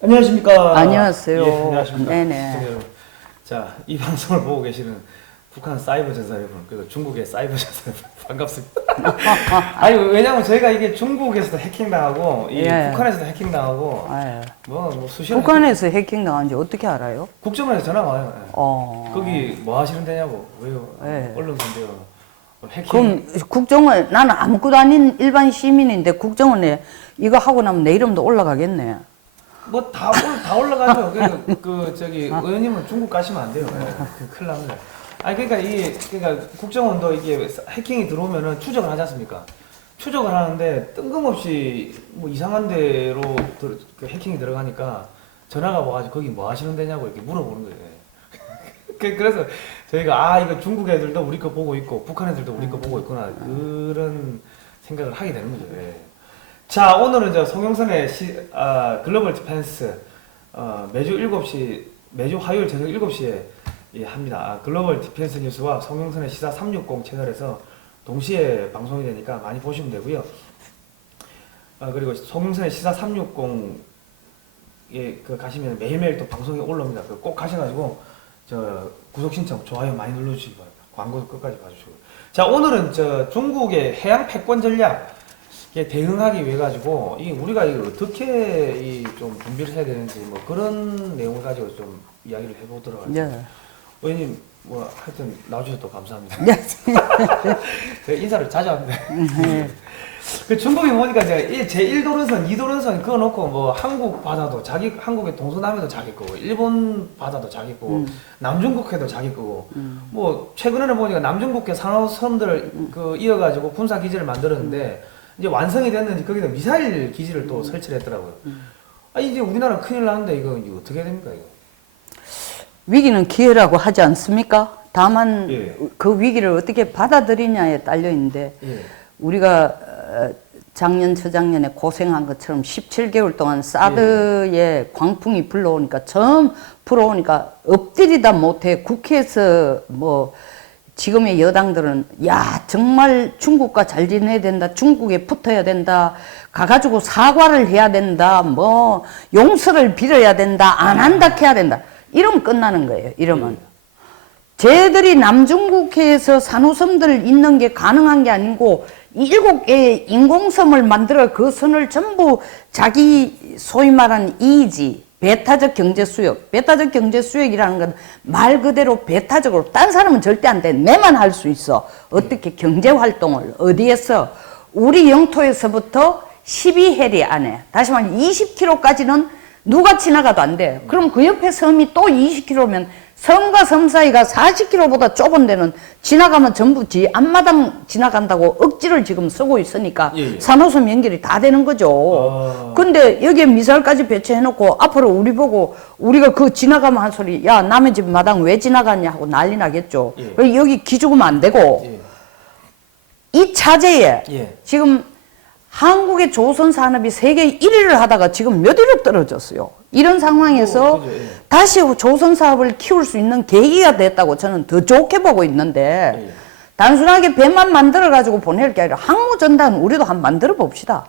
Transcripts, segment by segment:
안녕하십니까. 안녕하세요. 예, 안녕하십니까. 네네. 시청자 여러분. 자, 이 방송을 보고 계시는 북한 사이버 전사 여러분, 그리고 중국의 사이버 전사 여러분, 반갑습니다. 아니, 왜냐면 저희가 이게 중국에서도 해킹당하고, 이 예. 북한에서도 해킹당하고, 예. 뭐 수시로 북한에서 해킹 당한지 어떻게 알아요? 국정원에서 전화가 와요. 예. 거기 뭐 하시는 데냐고. 왜요? 예. 언론사인데요. 해킹. 그럼 국정원, 나는 아무것도 아닌 일반 시민인데 국정원에 이거 하고 나면 내 이름도 올라가겠네. 뭐 다 올라가죠. 저기 의원님은 중국 가시면 안 돼요. 예. 큰일 납니다. 아니 그러니까 국정원도 이게 해킹이 들어오면은 추적을 하지 않습니까? 추적을 하는데 뜬금없이 뭐 이상한 데로 해킹이 들어가니까 전화가 와가지고 거기 뭐 하시는 데냐고 이렇게 물어보는 거예요. 그래서 저희가 이거 중국 애들도 우리 거 보고 있고 북한 애들도 우리 거 보고 있구나 그런 생각을 하게 되는 거죠. 예. 자, 오늘은 저 송영선의 글로벌 디펜스 매주 화요일 저녁 7시에 합니다. 글로벌 디펜스 뉴스와 송영선의 시사 360 채널에서 동시에 방송이 되니까 많이 보시면 되고요. 그리고 송영선의 시사 360에 가시면 매일매일 또 방송이 올라옵니다. 꼭 가셔가지고 저 구독 신청, 좋아요 많이 눌러주시기 바랍니다. 광고도 끝까지 봐주시고요. 자, 오늘은 저 중국의 해양 패권 전략 대응하기 위해 가지고 우리가 이걸 어떻게 좀 준비를 해야 되는지 뭐 그런 내용을 가지고 좀 이야기를 해보도록 하겠습니다. 네. 의원님 뭐 하여튼 나와주셔서 감사합니다. 네. 제가 인사를 자주 합니다. 그 중국에 보니까 제1도론선, 2도론선 그거 놓고 뭐 한국 바다도 한국의 동서남해도 자기 거고 일본 바다도 자기 거고 남중국해도 자기 거고 뭐 최근에는 보니까 남중국해 산호섬들을 이어가지고 군사 기지를 만들었는데 이제 완성이 됐는지 거기다 미사일 기지를 또 설치를 했더라고요. 이제 우리나라 큰일 나는데 이거 어떻게 됩니까 이거? 위기는 기회라고 하지 않습니까? 다만 예. 그 위기를 어떻게 받아들이냐에 딸려 있는데 예. 우리가 작년 저작년에 고생한 것처럼 17개월 동안 사드의 광풍이 불러오니까 처음 불어오니까 엎드리다 못해 국회에서 뭐 지금의 여당들은 야 정말 중국과 잘 지내야 된다, 중국에 붙어야 된다, 가가지고 사과를 해야 된다, 뭐 용서를 빌어야 된다, 안 한다 해야 된다 이러면 끝나는 거예요. 이러면 쟤들이 남중국해에서 산호섬들 있는 게 가능한 게 아니고 7개의 인공섬을 만들어 그 선을 전부 자기 소위 말하는 이지 배타적 경제수역, 배타적 경제수역이라는 건 말 그대로 배타적으로 딴 사람은 절대 안 돼. 내만 할 수 있어. 어떻게 경제활동을 어디에서 우리 영토에서부터 12해리 안에 다시 말해 20km까지는 누가 지나가도 안 돼. 그럼 그 옆에 섬이 또 20km면 섬과 섬 사이가 40km보다 좁은 데는 지나가면 전부 앞마당 지나간다고 억지를 지금 쓰고 있으니까 산호섬 연결이 다 되는 거죠. 근데 여기에 미사일까지 배치해놓고 앞으로 우리 보고 우리가 그 지나가면 한 소리 야 남의 집 마당 왜 지나갔냐 하고 난리 나겠죠. 여기 기죽으면 안 되고 이 차제에 지금 한국의 조선 산업이 세계 1위를 하다가 지금 몇 위로 떨어졌어요. 이런 상황에서 다시 조선 사업을 키울 수 있는 계기가 됐다고 저는 더 좋게 보고 있는데 단순하게 배만 만들어 가지고 보낼 게 아니라 항모전단 우리도 한번 만들어 봅시다.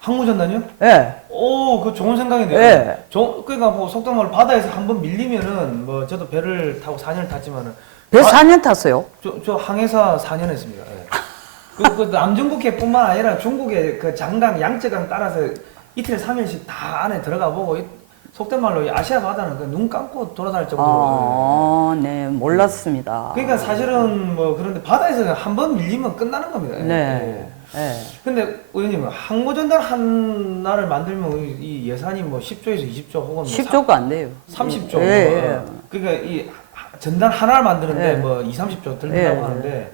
항모전단이요? 예. 그 좋은 생각인데요. 예. 그러니까 뭐 속담말 바다에서 한번 밀리면은 뭐 저도 배를 타고 4년 탔지만은 배 4년 탔어요. 저 항해사 4년 했습니다. 예. 그 남중국해뿐만 아니라 중국의 그 장강, 양쯔강 따라서 이틀 3일씩 다 안에 들어가 보고 속된 말로 이 아시아 바다는 그 눈 감고 돌아다닐 정도로. 네, 몰랐습니다. 그러니까 사실은 뭐 그런데 바다에서 한 번 밀리면 끝나는 겁니다. 네. 네. 근데 의원님 항모전단 하나를 만들면 이 예산이 뭐 10조에서 20조 혹은 뭐 10조가 안 돼요. 30조. 예. 그러니까 이 전단 하나를 만드는데 뭐 2, 30조 들린다고 하는데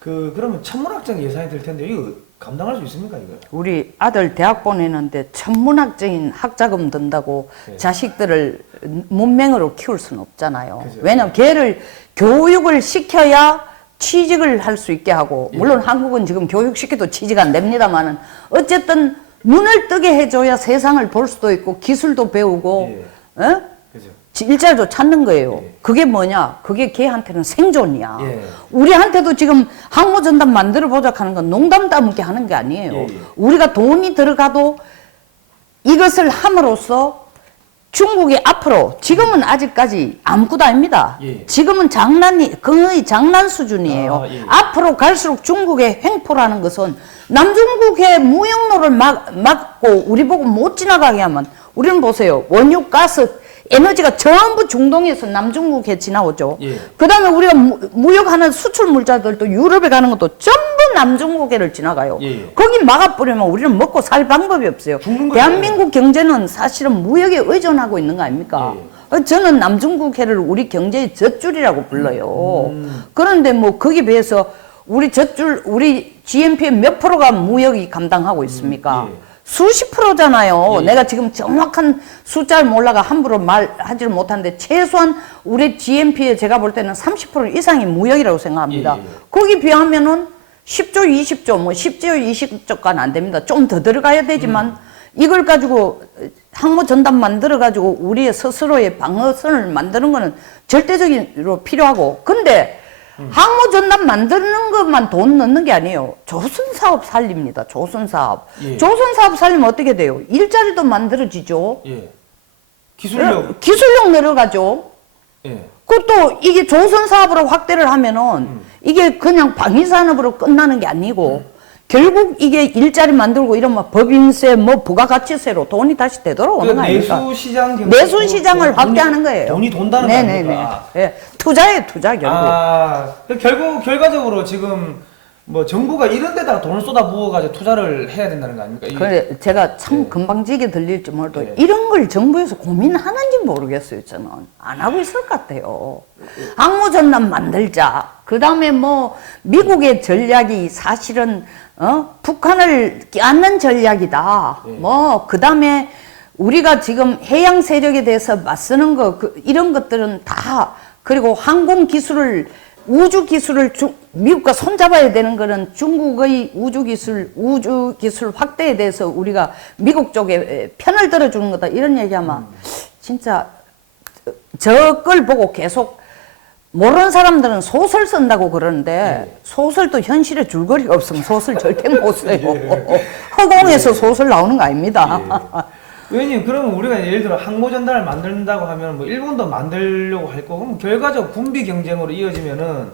그러면 천문학적 예산이 들 텐데 이거 감당할 수 있습니까 이거? 우리 아들 대학 보내는데 천문학적인 학자금 든다고 자식들을 문맹으로 키울 수는 없잖아요. 그죠. 왜냐면 걔를 교육을 시켜야 취직을 할 수 있게 하고 물론 한국은 지금 교육시켜도 취직 안 됩니다만은 어쨌든 눈을 뜨게 해줘야 세상을 볼 수도 있고 기술도 배우고 그죠. 일자리도 찾는 거예요. 그게 뭐냐? 그게 걔한테는 생존이야. 우리한테도 지금 항모전단 만들어 보자 하는 건 농담 따먹게 하는 게 아니에요. 우리가 돈이 들어가도 이것을 함으로써 중국이 앞으로 지금은 아직까지 아무것도 아닙니다. 예. 지금은 거의 장난 수준이에요. 예. 앞으로 갈수록 중국의 횡포라는 것은 남중국해 무역로를 막고 우리 보고 못 지나가게 하면 우리는 보세요. 원유, 가스, 에너지가 전부 중동에서 남중국해 지나오죠. 예. 그 다음에 우리가 무역하는 수출 물자들도 유럽에 가는 것도 전부 남중국해를 지나가요. 예. 거기 막아버리면 우리는 먹고 살 방법이 없어요. 죽는 거죠. 대한민국 경제는 사실은 무역에 의존하고 있는 거 아닙니까? 저는 남중국해를 우리 경제의 젖줄이라고 불러요. 그런데 뭐 거기에 비해서 우리 젖줄, 우리 GNP의 몇 프로가 무역이 감당하고 있습니까? 수십 프로잖아요. 예. 내가 지금 정확한 숫자를 몰라가 함부로 말하지를 못하는데 최소한 우리 GNP에 제가 볼 때는 30% 이상이 무역이라고 생각합니다. 예. 거기 비하면은 10조, 20조, 뭐 10조, 20조까지는 안 됩니다. 좀 더 들어가야 되지만 이걸 가지고 항모 전단 만들어 가지고 우리의 스스로의 방어선을 만드는 거는 절대적으로 필요하고 근데 항모 전단 만드는 것만 돈 넣는 게 아니에요. 조선 사업 살립니다. 조선 사업. 예. 조선 사업 살리면 어떻게 돼요? 일자리도 만들어지죠. 예. 기술력. 기술력 늘어가죠. 예. 그것도 이게 조선 사업으로 확대를 하면은 이게 그냥 방위산업으로 끝나는 게 아니고 결국 이게 일자리 만들고 이러면 법인세, 뭐 부가가치세로 돈이 다시 되돌아오는 거 아닙니까? 내수시장 내수시장을 확대하는 거예요. 돈이 돈다는 거 아닙니까? 예, 투자에 투자 결국. 결국 결과적으로 지금 뭐 정부가 이런 데다가 돈을 쏟아 부어가지고 투자를 해야 된다는 거 아닙니까? 그래 제가 참 예. 금방지게 들릴지 몰라도 예. 이런 걸 정부에서 고민하는지 모르겠어요. 저는 안 하고 있을 것 같아요. 항모전단 만들자. 그 다음에 뭐 미국의 전략이 사실은 북한을 껴안는 전략이다. 예. 뭐 그 다음에 우리가 지금 해양 세력에 대해서 맞서는 거 이런 것들은 다 그리고 항공 기술을 우주 기술을 미국과 손잡아야 되는 거는 중국의 우주 기술 확대에 대해서 우리가 미국 쪽에 편을 들어주는 거다 이런 얘기하면 진짜 저 걸 보고 계속 모르는 사람들은 소설 쓴다고 그러는데 소설도 현실에 줄거리가 없으면 소설 절대 못 써요. 허공에서 소설 나오는 거 아닙니다. 의원님 그러면 우리가 예를 들어 항모전단을 만든다고 하면 뭐 일본도 만들려고 할 거고 그럼 결과적 군비 경쟁으로 이어지면은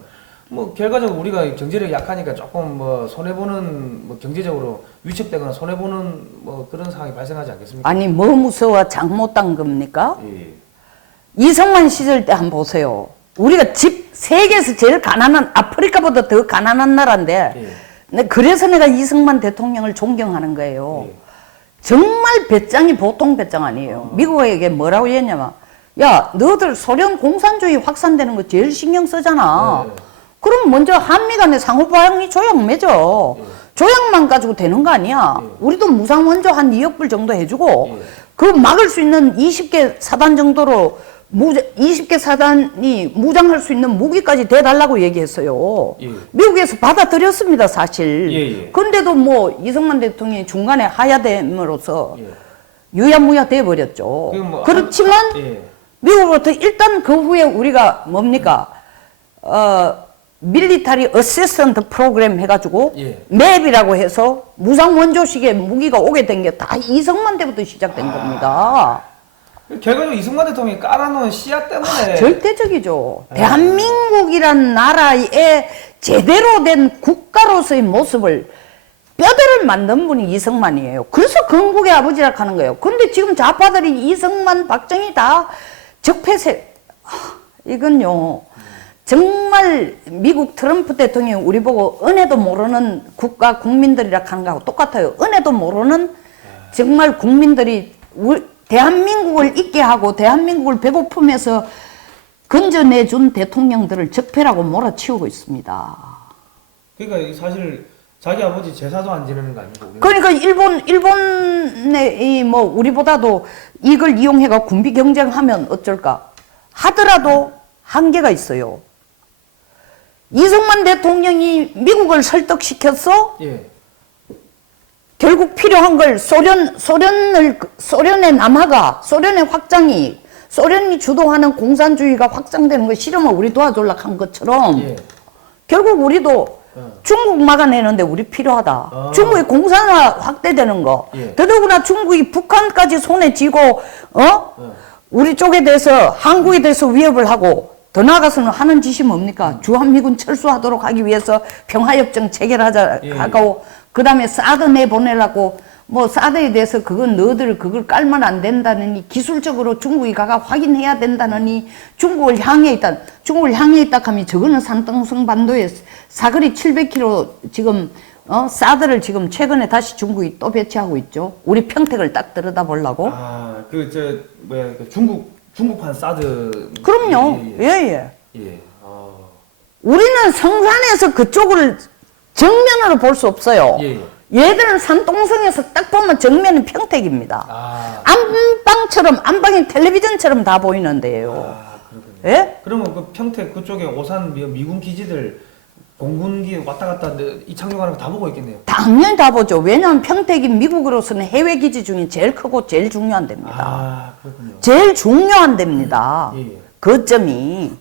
뭐 결과적으로 우리가 경제력이 약하니까 조금 뭐 손해보는 뭐 경제적으로 위축되거나 손해보는 뭐 그런 상황이 발생하지 않겠습니까? 아니 뭐 무서워 장못 딴 겁니까? 예. 이승만 시절 때 한번 보세요. 우리가 세계에서 제일 가난한 아프리카보다 더 가난한 나라인데 그래서 내가 이승만 대통령을 존경하는 거예요. 정말 배짱이 보통 배짱 아니에요. 미국에게 뭐라고 했냐면 야 너희들 소련 공산주의 확산되는 거 제일 신경 쓰잖아. 그럼 먼저 한미 간에 상호방위 조약 맺어. 조약만 가지고 되는 거 아니야. 우리도 무상 원조 한 2억 불 정도 해주고 그 막을 수 있는 20개 사단 정도로 20개 사단이 무장할 수 있는 무기까지 대달라고 얘기했어요. 미국에서 받아들였습니다, 사실. 그런데도 뭐 이승만 대통령이 중간에 하야됨으로써 유야무야 돼버렸죠. 뭐 그렇지만 미국으로부터 일단 그 후에 우리가 뭡니까? 밀리터리 어세스먼트 프로그램 해가지고 맵이라고 해서 무상 원조식의 무기가 오게 된 게 다 이승만 때부터 시작된 겁니다. 결과적으로 이승만 대통령이 깔아놓은 씨앗 때문에 절대적이죠. 대한민국이란 나라의 제대로 된 국가로서의 모습을 뼈대를 만든 분이 이승만이에요. 그래서 건국의 아버지라 하는 거예요. 그런데 지금 좌파들이 이승만, 박정희 다 적폐세. 이건요. 정말 미국 트럼프 대통령이 우리 보고 은혜도 모르는 국가 국민들이라 하는 거하고 똑같아요. 은혜도 모르는 정말 국민들이 대한민국을 잊게 하고 대한민국을 배고픔에서 건져내준 대통령들을 적폐라고 몰아치우고 있습니다. 그러니까 사실 자기 아버지 제사도 안 지내는 거 아니고 그러니까 일본의 뭐 우리보다도 이걸 이용해가 군비 경쟁하면 어쩔까 하더라도 한계가 있어요. 이승만 대통령이 미국을 설득시켰어? 결국 필요한 걸 소련의 남하가, 소련의 확장이, 소련이 주도하는 공산주의가 확장되는 걸 싫으면 우리 도와주려고 한 것처럼, 결국 우리도 중국 막아내는데 우리 필요하다. 중국의 공산화 확대되는 거. 예. 더더구나 중국이 북한까지 손에 쥐고 우리 쪽에 대해서 한국에 대해서 위협을 하고 더 나아가서는 하는 짓이 뭡니까? 주한미군 철수하도록 하기 위해서 평화협정 체결하자 하고 그다음에 사드 내보내라고 뭐 사드에 대해서 그건 너희들 그걸 깔면 안 된다느니 기술적으로 중국이 가가 확인해야 된다느니 중국을 향해 있다 하면 저거는 산둥성 반도에 사거리 700km 지금 사드를 지금 최근에 다시 중국이 또 배치하고 있죠. 우리 평택을 딱 들여다보려고. 그 중국판 사드. 그럼요. 예. 예. 우리는 성산에서 그쪽을 정면으로 볼 수 없어요. 예. 얘들은 산동성에서 딱 보면 정면은 평택입니다. 안방처럼 안방이 텔레비전처럼 다 보이는데요. 그렇군요. 예? 그러면 그 평택 그쪽에 오산 미군 기지들 공군기 왔다 갔다 이착륙하는 거 다 보고 있겠네요. 당연히 다 보죠. 왜냐하면 평택이 미국으로서는 해외 기지 중에 제일 크고 제일 중요한 데입니다. 그렇군요. 제일 중요한 데입니다. 예. 거점이.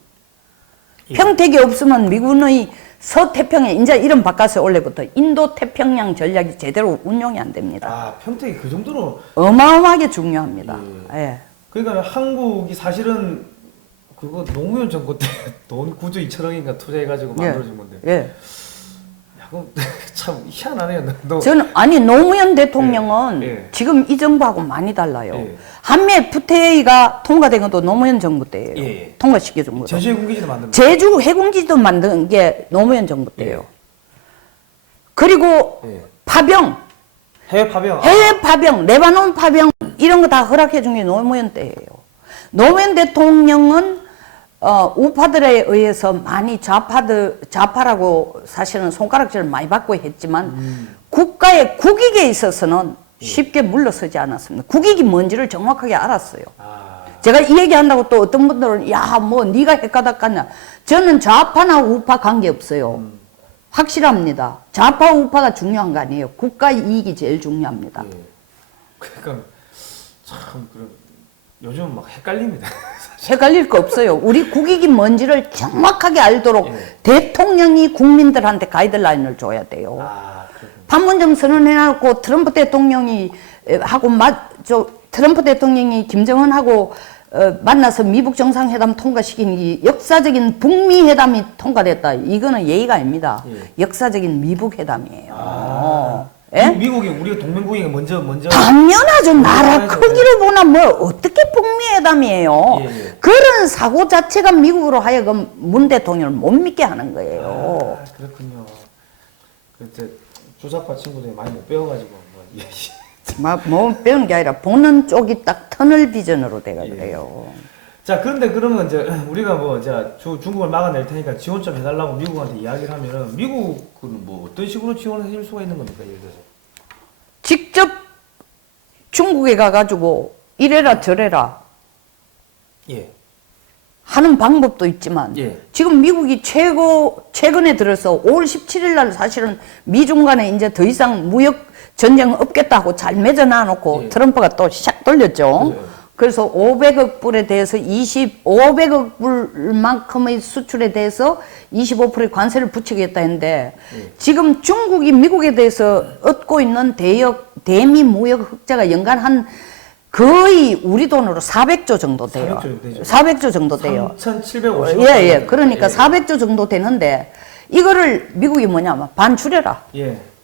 평택이 없으면 미군의 서태평양, 이제 이름 바꿔서 올해부터 인도 태평양 전략이 제대로 운용이 안 됩니다. 평택이 그 정도로 어마어마하게 중요합니다. 예. 그러니까 한국이 사실은 그거 노무현 정권 때 돈 9조 2천억인가 투자해가지고 만들어진 건데. 예. 야, 그럼 참 희한하네요. 저는 노무현 대통령은 지금 이 정부하고 많이 달라요. 한미 FTA가 통과된 것도 노무현 정부 때예요. 통과시켜준 거죠. 제주 해군기지도 만든 제주 해군기지도 만든 게 노무현 정부 때예요. 그리고 파병, 해외 파병, 레바논 파병 이런 거 다 허락해 준 게 노무현 때예요. 노무현 대통령은 우파들에 의해서 많이 좌파라고 사실은 손가락질을 많이 받고 했지만 국가의 국익에 있어서는 쉽게 물러서지 않았습니다. 국익이 뭔지를 정확하게 알았어요. 제가 이 얘기한다고 또 어떤 분들은 야, 뭐 네가 헷가닥 같냐. 저는 좌파나 우파 관계없어요. 확실합니다. 좌파 우파가 중요한 거 아니에요. 국가 이익이 제일 중요합니다. 그러니까 참 요즘 막 헷갈립니다. 헷갈릴 거 없어요. 우리 국익이 뭔지를 정확하게 알도록 대통령이 국민들한테 가이드라인을 줘야 돼요. 판문점 선언해놓고 트럼프 대통령이 트럼프 대통령이 김정은하고 만나서 미북 정상회담 통과시킨 이 역사적인 북미 회담이 통과됐다. 이거는 예의가 아닙니다. 역사적인 미북 회담이에요. 예? 미국이 우리가 동맹국이 먼저 당연하죠. 나라 크기를 보나 뭐 어떻게 북미 회담이에요. 그런 사고 자체가 미국으로 하여금 문 대통령을 못 믿게 하는 거예요. 그렇군요. 그때 주사파 친구들이 많이 못 배워가지고 뭐 배우는 게 아니라 보는 쪽이 딱 터널 비전으로 돼가 그래요. 자, 그런데 그러면 이제 우리가 뭐 중국을 막아낼 테니까 지원 좀 해달라고 미국한테 이야기를 하면은 미국은 뭐 어떤 식으로 지원을 해줄 수가 있는 겁니까? 예를 들어서 직접 중국에 가가지고 이래라 저래라 하는 방법도 있지만 지금 미국이 최근에 들어서 5월 17일 날 사실은 미중 간에 이제 더 이상 무역 전쟁 없겠다고 잘 맺어놔 놓고 트럼프가 또 샥 돌렸죠. 그래서 500억 불에 대해서 500억 불만큼의 수출에 대해서 25%의 관세를 붙이겠다 했는데 지금 중국이 미국에 대해서 얻고 있는 대미 무역 흑자가 연간 한 거의 우리 돈으로 400조 정도 돼요. 400조 정도 돼요. 3,750억. 예. 그러니까 400조 정도 되는데 이거를 미국이 뭐냐면 반 줄여라.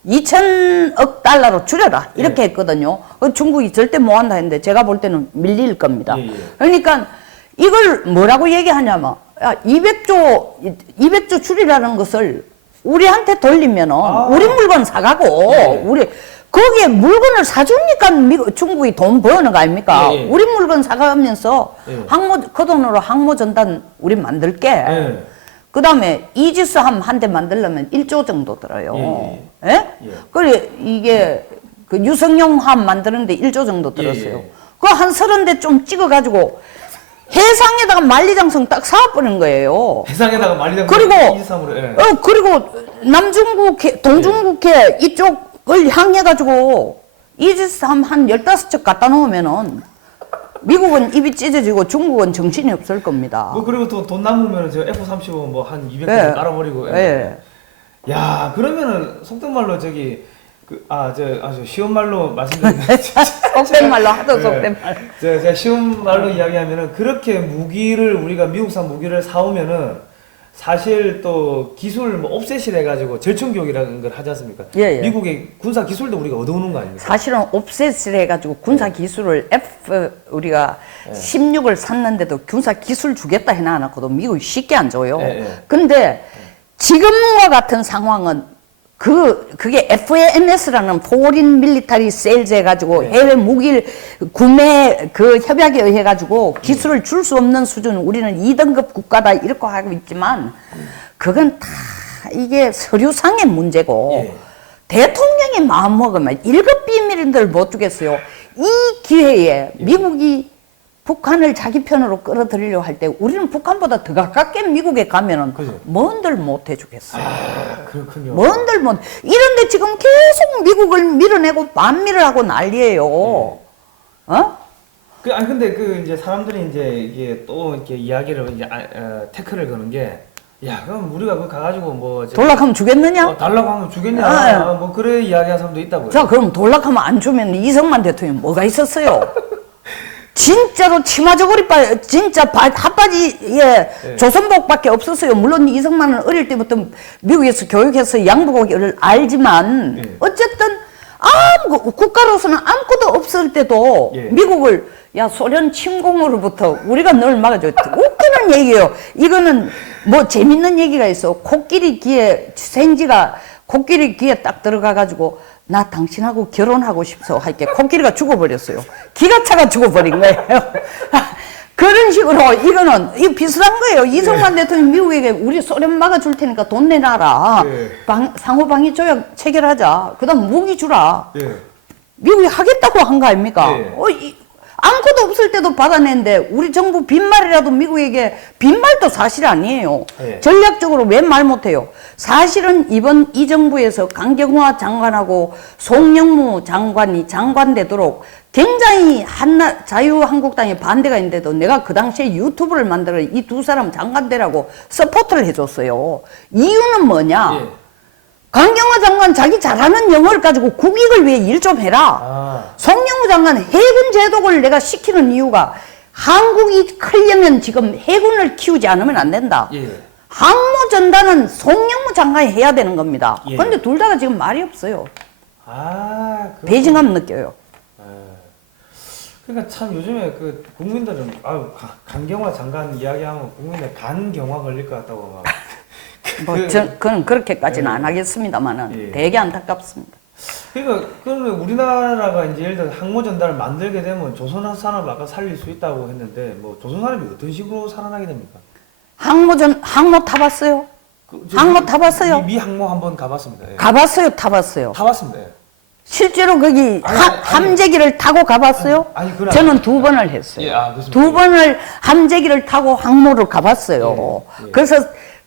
2천억 달러로 줄여라 이렇게 했거든요. 중국이 절대 못 한다 했는데 제가 볼 때는 밀릴 겁니다. 그러니까 이걸 뭐라고 얘기하냐면 200조 줄이라는 것을 우리한테 돌리면은 우리 물건 사가고 우리 거기에 물건을 사주니까 중국이 돈 버는 거 아닙니까? 우리 물건 사가면서 그 돈으로 항모 전단 우리 만들게. 그 다음에 이지스 한 대 만들려면 1조 정도 들어요. 그래, 이게 그 유성용 함 만드는데 1조 정도 들었어요. 그거 한 30대 좀 찍어가지고 해상에다가 만리장성 딱 사와버리는 거예요. 해상에다가 만리장성 그리고, 그리고 남중국해, 동중국해 이쪽을 향해가지고 이지스 함 한 15척 갖다 놓으면은 미국은 입이 찢어지고 중국은 정신이 없을 겁니다. 그리고 또 돈 남으면 F-35 뭐 한 200개 깔아버리고. 야, 그러면은 속된 말로 저기 저 쉬운 말로 말씀드리면 속된 말로 하도 속된 말. 제가 쉬운 말로 이야기하면은 그렇게 무기를 우리가 미국산 무기를 사오면은 사실 또 기술 뭐 옵셋이 돼가지고 절충교육이라는 걸 하지 않습니까? 예, 예. 미국의 군사 기술도 우리가 얻어오는 거 아닙니까? 사실은 옵셋을 해가지고 군사 기술을 우리가 16을 샀는데도 군사 기술 주겠다 해놔놓고도 미국이 쉽게 안 줘요. 예, 예. 근데 지금과 같은 상황은 그게 FAMS라는 포린 밀리터리 세일즈 해가지고 해외 무기를 구매 협약에 의해 가지고 기술을 줄 수 없는 수준, 우리는 2등급 국가다 이렇게 하고 있지만 그건 다 이게 서류상의 문제고 예. 대통령이 마음 먹으면 1급 비밀인들 못 주겠어요. 이 기회에 미국이 북한을 자기 편으로 끌어들이려고 할 때 우리는 북한보다 더 가깝게 미국에 가면은 그죠. 뭔들 못 해주겠어요. 그렇군요. 뭔들 못. 이런데 지금 계속 미국을 밀어내고 반미를 하고 난리예요. 어? 아니 근데 이제 사람들이 이제 이게 또 이렇게 이야기를 이제 태클을 거는 게, 야 그럼 우리가 그 가가지고 뭐 돌락하면 주겠느냐? 달라고 하면 주겠냐? 아, 뭐 그래 이야기하는 사람도 있다고요. 자, 그럼 돌락하면 안 주면 이승만 대통령 뭐가 있었어요? 진짜로 치마 저고리 진짜 핫바지에 조선복밖에 없었어요. 물론 이승만은 어릴 때부터 미국에서 교육해서 양복을 알지만 어쨌든 국가로서는 아무것도 없을 때도 미국을 소련 침공으로부터 우리가 늘 막아줘. 웃기는 얘기예요. 이거는 뭐 재밌는 얘기가 있어. 코끼리 귀에 딱 들어가가지고 나 당신하고 결혼하고 싶소 할게 코끼리가 죽어버렸어요. 기가 차가 죽어버린 거예요. 그런 식으로 이거 비슷한 거예요. 이승만 대통령 미국에게 우리 소련 막아줄 테니까 돈 내놔라. 상호방위 조약 체결하자. 그 다음 무기 주라. 미국이 하겠다고 한 거 아닙니까? 아무것도 없을 때도 받아냈는데 우리 정부 빈말이라도 미국에게 빈말도 사실 아니에요. 전략적으로 왜 말 못해요? 사실은 이번 이 정부에서 강경화 장관하고 송영무 장관이 장관되도록 굉장히 자유한국당에 반대가 있는데도 내가 그 당시에 유튜브를 만들어 이 두 사람 장관되라고 서포트를 해줬어요. 이유는 뭐냐? 강경화 장관 자기 잘하는 영어를 가지고 국익을 위해 일 좀 해라. 송영무 장관 해군 제독을 내가 시키는 이유가 한국이 크려면 지금 해군을 키우지 않으면 안 된다. 항모 전단은 송영무 장관이 해야 되는 겁니다. 그런데 둘 다가 지금 말이 없어요. 배신감 느껴요. 그러니까 참 요즘에 국민들은 강경화 장관 이야기하면 국민들 간경화 걸릴 것 같다고 막. 그건 그렇게까지는 안 하겠습니다만은 되게 안타깝습니다. 그러니까 그러면 우리나라가 이제 예를 들어 항모 전단을 만들게 되면 조선 산업을 아까 살릴 수 있다고 했는데 뭐 조선 산업이 어떤 식으로 살아나게 됩니까? 항모 타봤어요? 항모 타봤어요? 미 항모 한번 가봤습니다. 가봤어요? 타봤어요? 타봤습니다. 실제로 거기 함재기를 타고 가봤어요? 저는 2번을 했어요. 2번을 함재기를 타고 항모를 가봤어요. 그래서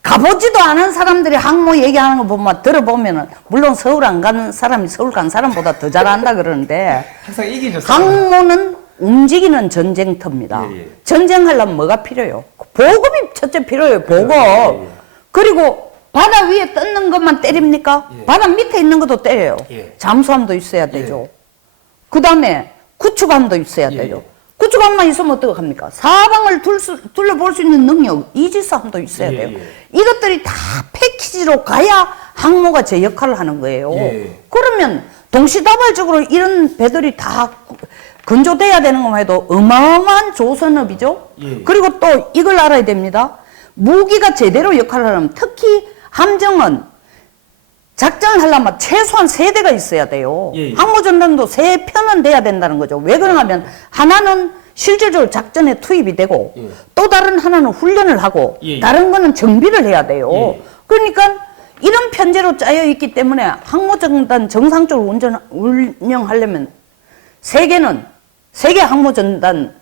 가보지도 않은 사람들이 항모 얘기하는 거 보면 들어보면은 물론 서울 안 가는 사람이 서울 간 사람보다 더 잘한다 그러는데 항상 이기죠. 항모는 움직이는 전쟁터입니다. 전쟁하려면 뭐가 필요해요? 보급이 첫째 필요해요. 보급. 그리고 바다 위에 뜯는 것만 때립니까? 바다 밑에 있는 것도 때려요. 잠수함도 있어야 되죠. 그 다음에 구축함도 있어야 되죠. 구축함만 있으면 어떡합니까? 사방을 둘러볼 수 있는 능력, 이지스함도 있어야 돼요. 이것들이 다 패키지로 가야 항모가 제 역할을 하는 거예요. 그러면 동시다발적으로 이런 배들이 다 건조돼야 되는 것만 해도 어마어마한 조선업이죠. 그리고 또 이걸 알아야 됩니다. 무기가 제대로 역할을 하려면 특히 함정은 작전을 하려면 최소한 3대가 있어야 돼요. 항모전단도 3편은 돼야 된다는 거죠. 왜 그러냐면 하나는 실질적으로 작전에 투입이 되고 또 다른 하나는 훈련을 하고 다른 거는 정비를 해야 돼요. 그러니까 이런 편제로 짜여 있기 때문에 항모전단 정상적으로 운영하려면 세계 항모전단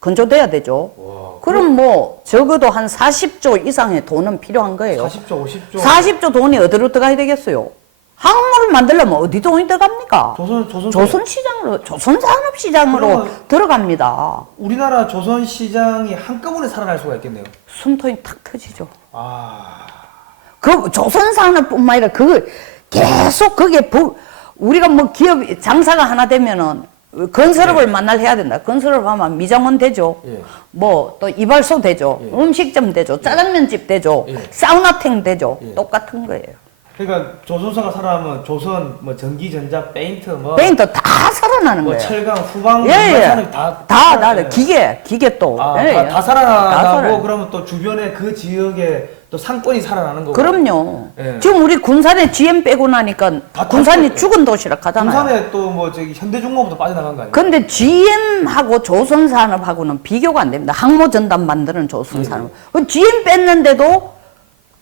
건조돼야 되죠. 그럼 뭐 적어도 한 40조 이상의 돈은 필요한 거예요. 40조, 50조. 40조 돈이 어디로 들어가야 되겠어요? 항모를 만들려면 어디 돈이 들어갑니까? 조선 시장으로, 조선 산업 시장으로 들어갑니다. 우리나라 조선 시장이 한꺼번에 살아날 수가 있겠네요. 숨통이 탁 터지죠. 그 조선산업뿐만 아니라 그 계속 그게 우리가 뭐 기업 장사가 하나 되면은 건설업을 만날 해야 된다. 건설업 하면 미장원 되죠. 예. 뭐 또 이발소 되죠. 예. 음식점 되죠. 짜장면집 되죠. 예. 사우나탱 되죠. 예. 똑같은 거예요. 그러니까 조선사가 살아나면 조선, 뭐 전기전자, 페인트, 뭐 페인트 다 살아나는 뭐 거예요. 철강, 후방, 예, 예. 산업이 다 다 기계 또. 아, 예, 다 다 살아나고 살아요. 그러면 또 주변에 그 지역에 또 상권이 살아나는 거고. 그럼요. 예. 지금 우리 군산에 GM 빼고 나니까 다 군산이 다 죽은 도시라 하잖아요. 군산에 또 뭐 저기 현대중공업도 빠져나간 거 아니에요? 근데 GM하고 조선산업하고는 비교가 안 됩니다. 항모전단 만드는 조선산업. 그 GM 뺐는데도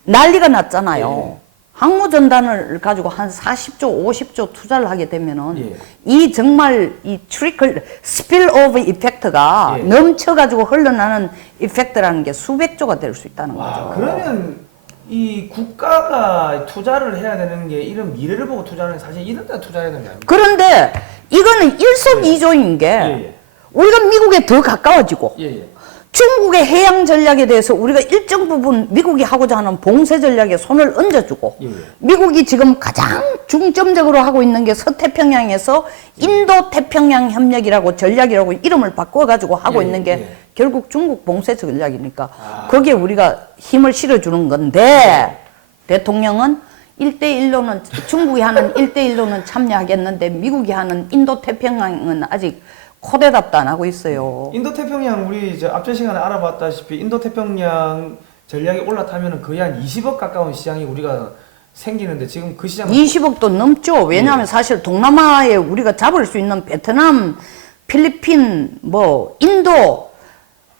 난리가 났잖아요. 항모전단을 가지고 한 40조, 50조 투자를 하게 되면은 예. 이 정말 이 트리클, 스필 오브 이펙트가 예. 넘쳐가지고 흘러나는 이펙트라는 게 수백조가 될 수 있다는 와, 거죠. 그러면 이 국가가 투자를 해야 되는 게 이런 미래를 보고 투자하는 게 사실 이런 데 투자해야 되는 게 아닙니까? 그런데 이거는 일석이조인 게 예. 우리가 미국에 더 가까워지고 예, 예. 중국의 해양 전략에 대해서 우리가 일정 부분 미국이 하고자 하는 봉쇄 전략에 손을 얹어주고 예, 예. 미국이 지금 가장 중점적으로 하고 있는 게 서태평양에서 인도태평양 협력이라고 전략이라고 이름을 바꿔가지고 하고 예, 있는 게 예. 결국 중국 봉쇄 전략이니까 거기에 우리가 힘을 실어주는 건데 대통령은 1대1로는 중국이 하는 1대1로는 참여하겠는데 미국이 하는 인도태평양은 아직 코대답도 안 하고 있어요. 인도태평양 우리 이제 앞전 시간에 알아봤다시피 인도태평양 전략이 올라타면은 거의 한 20억 가까운 시장이 우리가 생기는데 지금 그 시장은 20억도 넘죠. 왜냐하면 사실 동남아에 우리가 잡을 수 있는 베트남, 필리핀, 뭐 인도,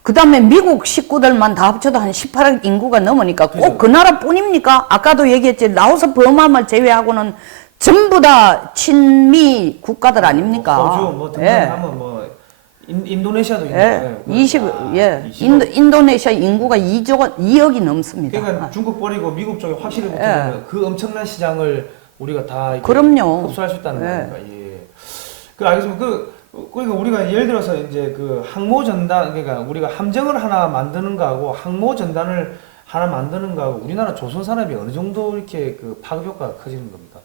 그 다음에 미국 식구들만 다 합쳐도 한 18억 인구가 넘으니까 꼭 그 나라뿐입니까? 아까도 얘기했지 라오스, 버마만 제외하고는 전부 다 친미 국가들 아닙니까? 호주 뭐 등등하면 뭐 인도네시아도 있는데 20억. 인도네시아 인구가 2억이 넘습니다. 그러니까 중국 버리고 미국 쪽에 확실히 붙으면 그 엄청난 시장을 우리가 다 이렇게 그럼요. 흡수할 수 있다는 거니까. 예. 그 알겠습니다. 그러니까 우리가 예를 들어서 이제 그 항모 전단 그러니까 우리가 함정을 하나 만드는 거하고 항모 전단을 하나 만드는 거하고 우리나라 조선 산업이 어느 정도 이렇게 그 파급 효과가 커지는 겁니까?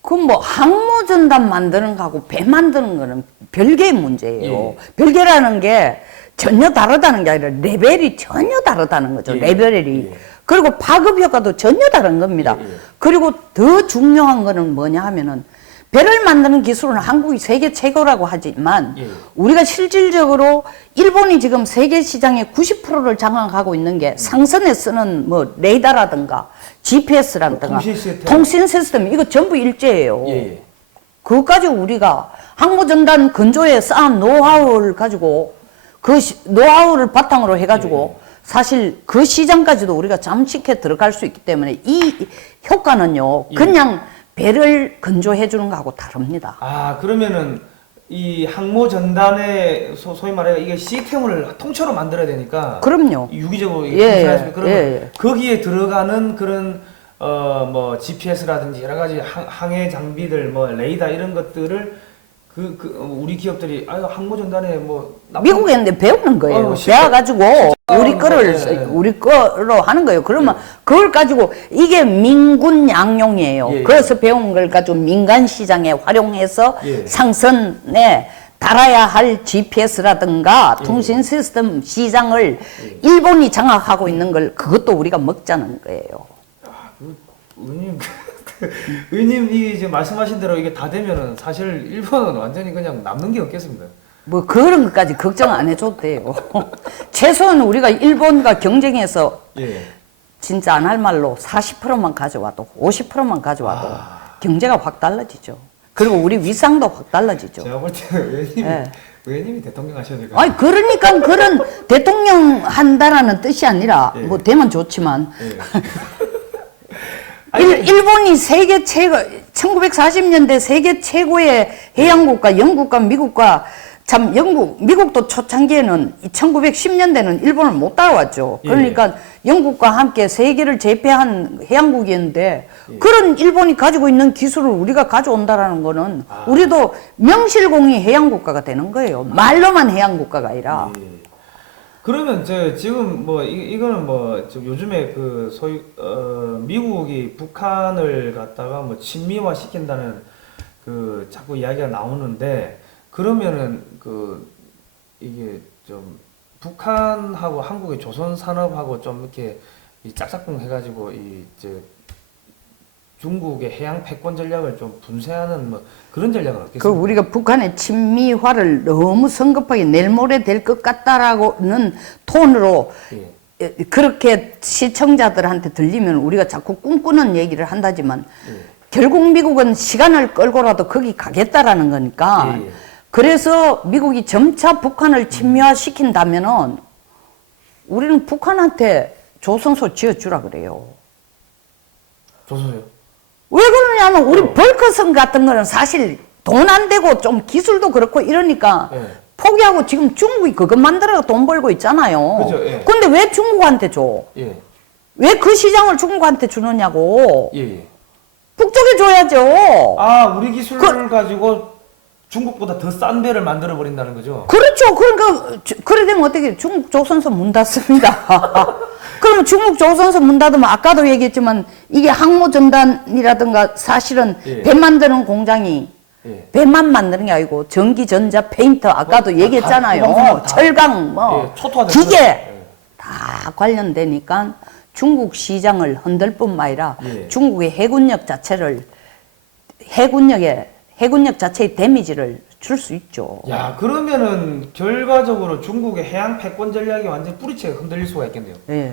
그럼 뭐 항모전단 만드는 거하고 배 만드는 거는 별개의 문제예요. 예. 별개라는 게 전혀 다르다는 게 아니라 레벨이 전혀 다르다는 거죠. 예. 레벨이. 예. 그리고 파급 효과도 전혀 다른 겁니다. 예. 그리고 더 중요한 거는 뭐냐 하면은 배를 만드는 기술은 한국이 세계 최고라고 하지만 예. 우리가 실질적으로 일본이 지금 세계 시장의 90%를 장악하고 있는 게 상선에 쓰는 뭐 레이더라든가 GPS라든가 통신 시스템 이거 전부 일제예요. 예. 그것까지 우리가 항모전단 건조에 쌓은 노하우를 가지고 그 노하우를 바탕으로 해가지고 사실 그 시장까지도 우리가 잠식해 들어갈 수 있기 때문에 이 효과는요 그냥 배를 건조해 주는 거하고 다릅니다. 아 그러면은 이 항모 전단에 소위 말해 이게 시스템을 통째로 만들어야 되니까 그럼요. 유기적으로 예, 그러면 예. 거기에 들어가는 그런 뭐 GPS라든지 여러 가지 항해 장비들 뭐 레이더 이런 것들을 우리 기업들이 아유 항모 전단에 뭐 미국에 있는데 배우는 거예요. 배워가지고 우리 거로 하는 거예요. 그러면 그걸 가지고 이게 민군 양용이에요. 예. 그래서 배운 걸 가지고 민간 시장에 활용해서 예. 상선에 달아야 할 GPS라든가 통신 시스템 시장을 일본이 장악하고 있는 걸 그것도 우리가 먹자는 거예요. 의원님 의원님 이 지금 말씀하신 대로 이게 다 되면은 사실 일본은 완전히 그냥 남는 게 없겠습니다. 뭐 그런 것까지 걱정 안 해줘도 돼요. 최소한 우리가 일본과 경쟁해서 예. 진짜 안 할 말로 40%만 가져와도 50%만 가져와도 경제가 확 달라지죠. 그리고 우리 위상도 확 달라지죠. 제가 볼 때는 의원님이 대통령 하셔야 될 것 아니 그러니까 그런 대통령 한다라는 뜻이 아니라 뭐 되면 좋지만 일본이 세계 최고 1940년대 세계 최고의 해양국가 영국과 미국과 참 미국도 초창기에는 1910년대는 일본을 못 따라왔죠. 그러니까 영국과 함께 세계를 제패한 해양국이었는데 그런 일본이 가지고 있는 기술을 우리가 가져온다라는 거는 우리도 명실공히 해양국가가 되는 거예요. 말로만 해양국가가 아니라. 그러면 지금 뭐 이거는 뭐 지금 요즘에 그 소위 미국이 북한을 갖다가 뭐 친미화 시킨다는 그 자꾸 이야기가 나오는데 그러면은 그 이게 좀 북한하고 한국의 조선 산업하고 좀 이렇게 이 짝짝꿍 해가지고 이제 중국의 해양 패권 전략을 좀 분쇄하는 뭐 그런 전략은 그 없겠습니까? 우리가 북한의 친미화를 너무 성급하게 내일 모레 될 것 같다라고는 톤으로 예. 그렇게 시청자들한테 들리면 우리가 자꾸 꿈꾸는 얘기를 한다지만 예. 결국 미국은 시간을 끌고라도 거기 가겠다라는 거니까 예. 그래서 미국이 점차 북한을 친미화시킨다면은 우리는 북한한테 조선소 지어주라 그래요. 조선소요? 왜 그러냐면 우리 벌크성 같은 거는 사실 돈 안 되고 좀 기술도 그렇고 이러니까 예. 포기하고 지금 중국이 그것 만들어 돈 벌고 있잖아요. 그죠, 예. 근데 왜 중국한테 줘? 예. 왜 그 시장을 중국한테 주느냐고. 예. 예. 북쪽에 줘야죠. 아, 우리 기술을 가지고 중국보다 더 싼 배를 만들어 버린다는 거죠? 그렇죠. 그러니까 그래 되면 어떻게 중국 조선소 문 닫습니다. 그러면 중국 조선소 문 닫으면 아까도 얘기했지만 이게 항모전단이라든가 사실은 예. 배 만드는 공장이 예. 배만 만드는 게 아니고 전기, 전자, 페인터 아까도 다 얘기했잖아요. 철강, 뭐 예, 초토화된 기계 예. 다 관련되니까 중국 시장을 흔들 뿐만 아니라 예. 중국의 해군력 자체를 해군력 자체의 데미지를 줄 수 있죠. 야, 그러면은 결과적으로 중국의 해양 패권 전략이 완전 뿌리채가 흔들릴 수가 있겠네요. 예.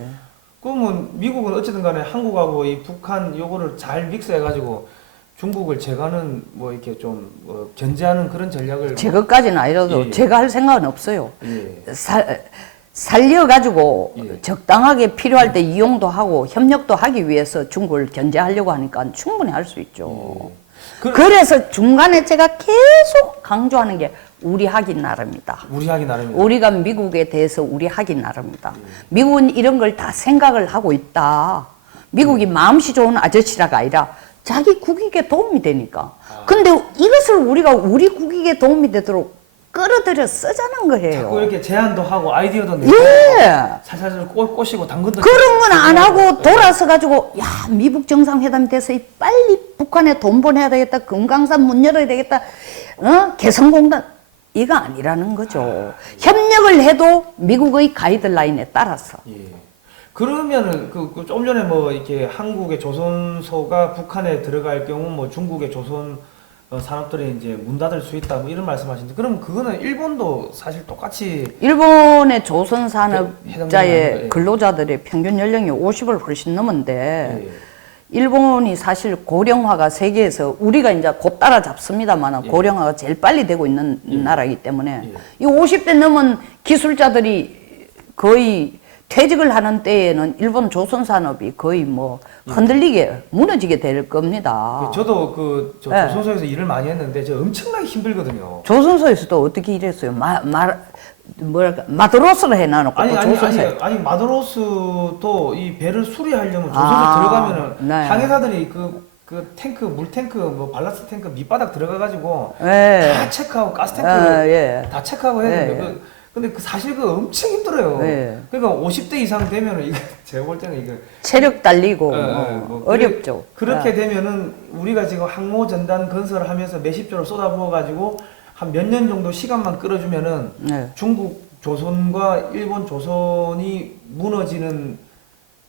그러면 미국은 어쨌든 간에 한국하고 이 북한 요거를 잘 믹스해가지고 중국을 제거하는 뭐 이렇게 좀 견제하는 그런 전략을 제거까지는 아니라도 예. 제거할 생각은 없어요. 예. 살려가지고 예. 적당하게 필요할 때 이용도 하고 협력도 하기 위해서 중국을 견제하려고 하니까 충분히 할 수 있죠. 예. 그래서 중간에 제가 계속 강조하는 게 우리 하기 나름이다. 우리 하기 나름이다. 우리가 미국에 대해서 우리 하기 나름이다. 미국은 이런 걸 다 생각을 하고 있다. 미국이 마음씨 좋은 아저씨라가 아니라 자기 국익에 도움이 되니까. 근데 이것을 우리가 우리 국익에 도움이 되도록 끌어들여 쓰자는 거예요. 자꾸 이렇게 제안도 하고 아이디어도 내고 예. 살살 꼬시고 당근도 그런 건 안 하고 예. 돌아서 가지고 야 미북 정상회담 돼서 빨리 북한에 돈 보내야 되겠다. 금강산 문 열어야 되겠다. 개성공단 이거 아니라는 거죠. 협력을 해도 미국의 가이드라인에 따라서. 예. 그러면은 그 좀 전에 뭐 이렇게 한국의 조선소가 북한에 들어갈 경우 뭐 중국의 조선 산업들이 이제 문 닫을 수 있다 뭐 이런 말씀하시는데 그럼 그거는 일본도 사실 똑같이 일본의 조선 해당되는 산업자의 거예요. 근로자들의 평균 연령이 50을 훨씬 넘은데 예. 일본이 사실 고령화가 세계에서 우리가 이제 곧 따라잡습니다만 예. 고령화가 제일 빨리 되고 있는 나라이기 때문에 예. 이 50대 넘은 기술자들이 거의 퇴직을 하는 때에는 일본 조선 산업이 거의 뭐 흔들리게 무너지게 될 겁니다. 저도 저 예. 조선소에서 일을 많이 했는데 저 엄청나게 힘들거든요. 조선소에서도 어떻게 일했어요? 뭐랄까 마드로스를 해놔놓고 또 조선소에 아니 마드로스도 이 배를 수리하려면 조선소 아, 들어가면은 네. 항해사들이 그 탱크 물탱크 뭐 발라스트 탱크 밑바닥 들어가가지고 예. 다 체크하고 가스 탱크 예. 다 체크하고 해야 되는데 예. 근데 사실 엄청 힘들어요. 예. 그러니까 50대 이상 되면은 이거 제가 볼 때는 이거 체력 달리고 뭐 어렵죠. 그렇게 되면은 우리가 지금 항모 전단 건설을 하면서 몇십 조를 쏟아부어 가지고 한 몇 년 정도 시간만 끌어주면은 네. 중국 조선과 일본 조선이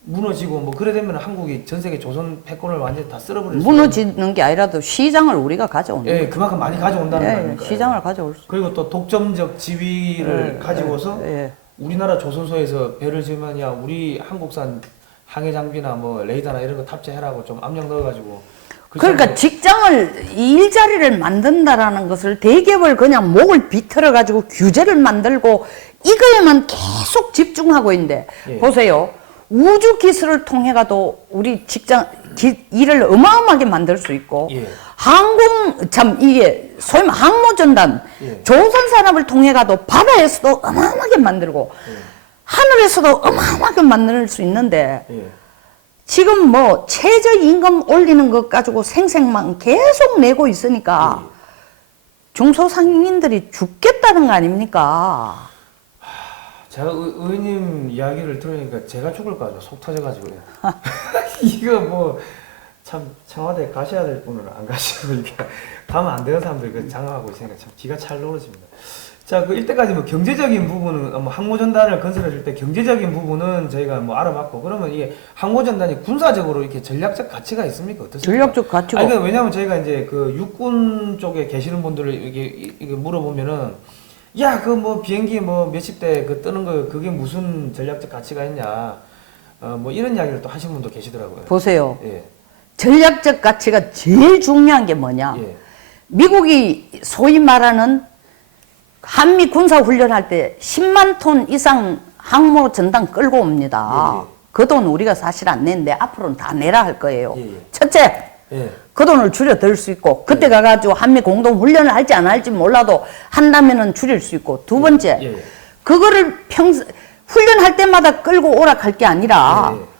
무너지고 뭐 그래 되면 한국이 전 세계 조선 패권을 완전히 다 쓸어버릴 수 무너지는 게 아니라도 시장을 우리가 가져오는 예, 그만큼 많이 가져온다는 거 아닙니까? 시장을 가져올 수. 그리고 또 독점적 지위를 가지고서 예. 우리나라 조선소에서 배를 지으면 야 우리 한국산 항해 장비나 뭐 레이더나 이런 거 탑재해라고 좀 압력 넣어가지고 그러니까 직장을 일자리를 만든다라는 것을 대기업을 그냥 목을 비틀어 가지고 규제를 만들고 이거에만 계속 집중하고 있는데 예. 보세요. 우주 기술을 통해 가도 우리 일을 어마어마하게 만들 수 있고 예. 이게 소위 말 항모 전단 예. 조선 산업을 통해 가도 바다에서도 어마어마하게 만들고 하늘에서도 어마어마하게 만들 수 있는데 예. 지금 뭐 최저임금 올리는 것 가지고 생색만 계속 내고 있으니까 중소상인들이 죽겠다는 거 아닙니까? 제가 의원님 이야기를 들으니까 제가 죽을 것 같아요. 속 터져가지고요. 이거 뭐 참 청와대 가셔야 될 분은 안 가시고 이게 가면 안 되는 사람들 그 장악하고 있으니까 참 기가 찰노릇입니다. 자, 그 이때까지 뭐 경제적인 부분은 뭐 항모전단을 건설해줄 때 경제적인 부분은 저희가 뭐 알아봤고 그러면 이게 항모전단이 군사적으로 이렇게 전략적 가치가 있습니까? 어떻습니까? 전략적 가치가. 아니, 그러니까 왜냐면 저희가 이제 그 육군 쪽에 계시는 분들을 이게 물어보면은 야, 그 뭐 비행기 뭐 몇십 대 그 뜨는 거 그게 무슨 전략적 가치가 있냐. 뭐 이런 이야기를 또 하신 분도 계시더라고요. 보세요. 예. 전략적 가치가 제일 중요한 게 뭐냐. 예. 미국이 소위 말하는 한미 군사 훈련할 때 10만 톤 이상 항모 전단 끌고 옵니다. 예, 예. 그 돈 우리가 사실 안 내는데 앞으로는 다 내라 할 거예요. 예, 예. 첫째, 예. 그 돈을 줄여들 수 있고 그때 가가지고 한미 공동 훈련을 할지 안 할지 몰라도 한다면은 줄일 수 있고 두 번째, 예, 예. 그거를 훈련할 때마다 끌고 오락할 게 아니라 예, 예.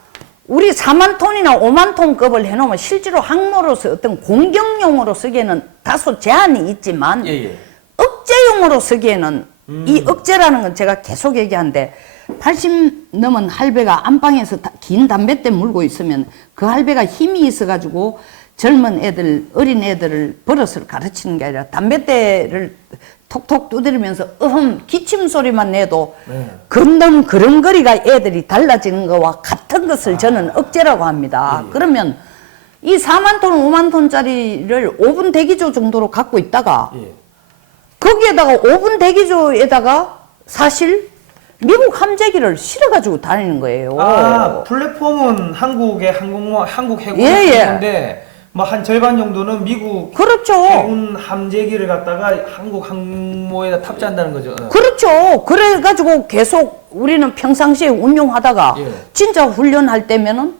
우리 4만 톤이나 5만 톤 급을 해놓으면 실제로 항모로서 어떤 공격용으로 쓰기에는 다소 제한이 있지만 예, 예. 억제용으로 쓰기에는 이 억제라는 건 제가 계속 얘기하는데 80 넘은 할배가 안방에서 긴 담뱃대 물고 있으면 그 할배가 힘이 있어가지고 젊은 애들, 어린 애들을 버릇을 가르치는 게 아니라 담뱃대를 톡톡 두드리면서 기침 소리만 내도 네. 건담 그런거리가 애들이 달라지는 거와 같은 것을 저는 억제라고 합니다. 예. 그러면 이 4만 톤, 5만 톤짜리를 5분 대기조 정도로 갖고 있다가 예. 거기에다가 5분 대기조에다가 사실 미국 함재기를 실어가지고 다니는 거예요. 아, 플랫폼은 한국의 한국 해군인데 뭐 한 절반 정도는 미국 그렇죠. 해군 함재기를 갖다가 한국 항모에다 탑재한다는 거죠. 그렇죠. 그래가지고 계속 우리는 평상시에 운용하다가 예. 진짜 훈련할 때면은